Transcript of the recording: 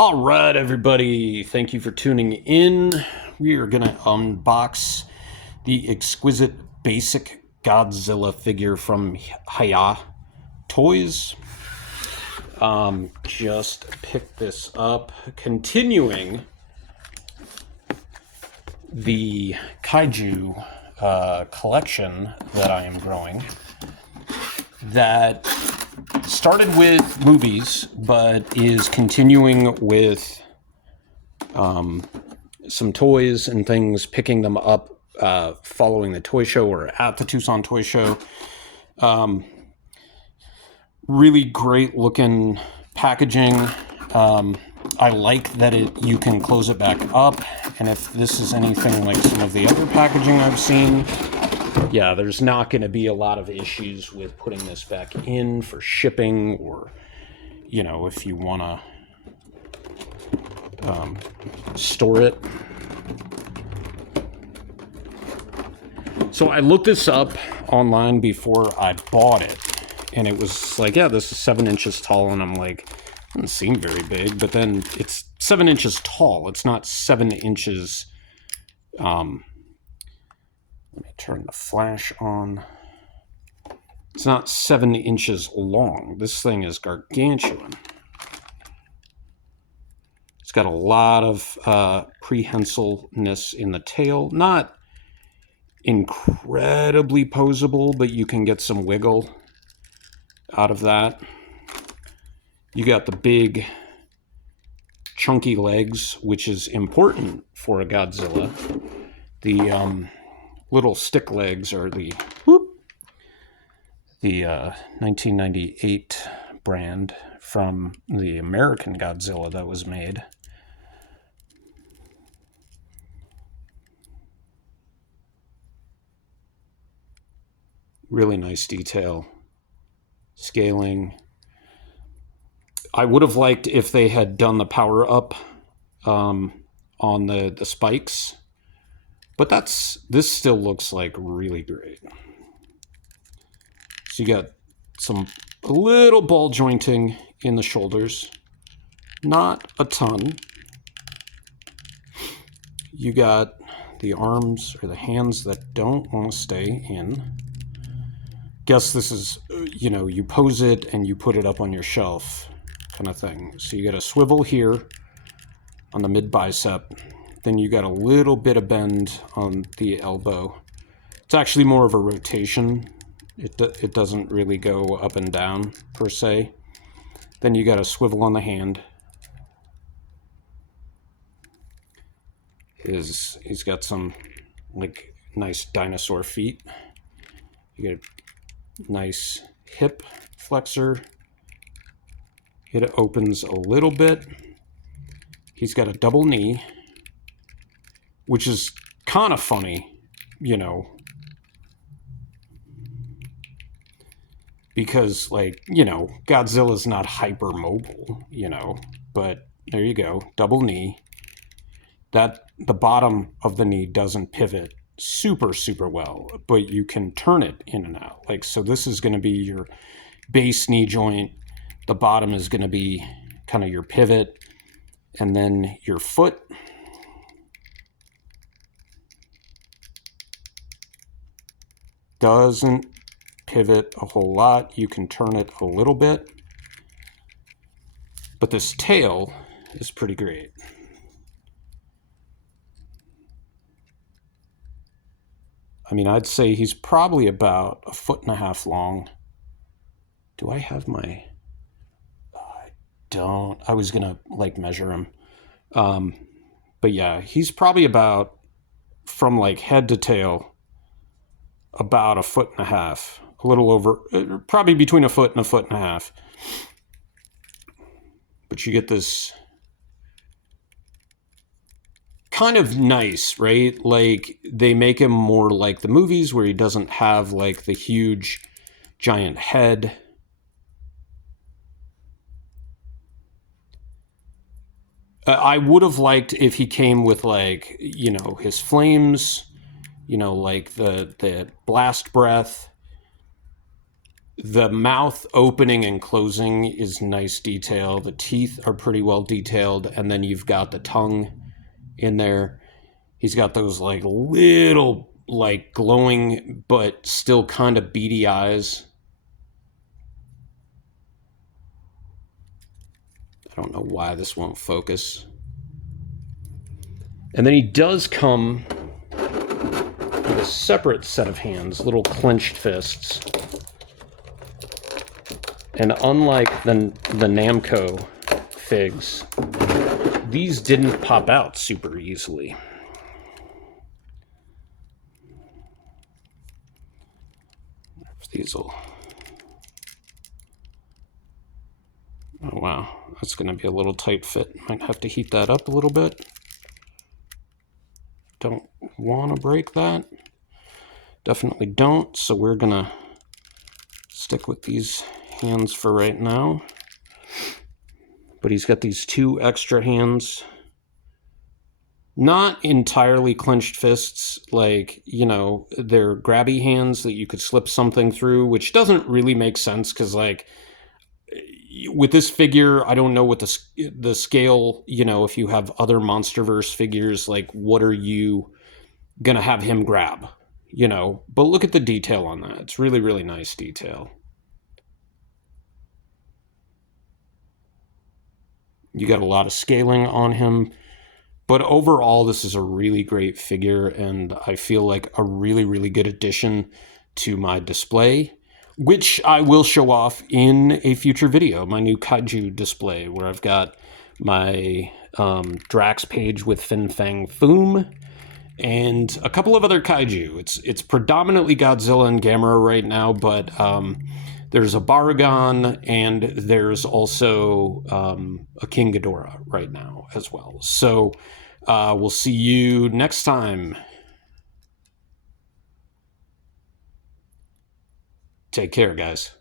All right, everybody. Thank you for tuning in. We are going to unbox the exquisite basic Godzilla figure from Hiya Toys. Just picked this up. Continuing the kaiju collection that I am growing that started with movies, but is continuing with some toys and things, picking them up following the toy show or at the Tucson Toy Show. Really great looking packaging. I like that you can close it back up, and if this is anything like some of the other packaging I've seen, yeah, there's not going to be a lot of issues with putting this back in for shipping, or, you know, if you want to store it. So I looked this up online before I bought it, and it was like, yeah, this is 7 inches tall, and I'm like, doesn't seem very big, but then it's 7 inches tall. It's not 7 inches. Let me turn the flash on. It's not 7 inches long. This thing is gargantuan. It's got a lot of prehensileness in the tail. Not incredibly posable, but you can get some wiggle out of that. You got the big chunky legs, which is important for a Godzilla. The little stick legs are the 1998 brand from the American Godzilla that was made. Really nice detail. Scaling. I would have liked if they had done the power up on the spikes, but this still looks like really great. So you got a little ball jointing in the shoulders, not a ton. You got the arms or the hands that don't want to stay in. Guess this is, you pose it and you put it up on your shelf kind of thing. So you got a swivel here on the mid bicep. Then you got a little bit of bend on the elbow. It's actually more of a rotation. It doesn't really go up and down per se. Then you got a swivel on the hand. He's got some like nice dinosaur feet. You got a nice hip flexor. It opens a little bit. He's got a double knee, which is kind of funny, because, Godzilla's not hypermobile, but there you go, double knee. That the bottom of the knee doesn't pivot super, super well, but you can turn it in and out. So this is going to be your base knee joint. The bottom is going to be kind of your pivot, and then your foot. Doesn't pivot a whole lot. You can turn it a little bit, but this tail is pretty great. I mean, I'd say he's probably about 1.5 feet long. Do I have my... I don't. I was going to, measure him. But yeah, he's probably about, from, head to tail, about 1.5 feet. A little over, probably between 1 foot and 1.5 feet. But you get this kind of nice, right? They make him more like the movies where he doesn't have the huge giant head. I would have liked if he came with his flames, the blast breath, The mouth opening and closing is nice detail. The teeth are pretty well detailed. And then you've got the tongue in there. He's got those like little like glowing but still kind of beady eyes. I don't know why this won't focus. And then he does come with a separate set of hands, little clenched fists. And unlike the Namco figs, these didn't pop out super easily. These will... Oh wow, that's going to be a little tight fit. Might have to heat that up a little bit. Don't want to break that. Definitely don't, so we're going to stick with these hands for right now. But he's got these 2 extra hands. Not entirely clenched fists, like, you know, they're grabby hands that you could slip something through, which doesn't really make sense because, like, with this figure, I don't know what the scale, you know, if you have other Monsterverse figures, like, what are you going to have him grab, you know? But look at the detail on that. It's really, really nice detail. You got a lot of scaling on him. But overall, this is a really great figure, and I feel like a really, really good addition to my display, which I will show off in a future video, my new Kaiju display, where I've got my Drax page with Fin Fang Foom, and a couple of other Kaiju. It's predominantly Godzilla and Gamera right now, but there's a Baragon, and there's also a King Ghidorah right now as well. So we'll see you next time. Take care, guys.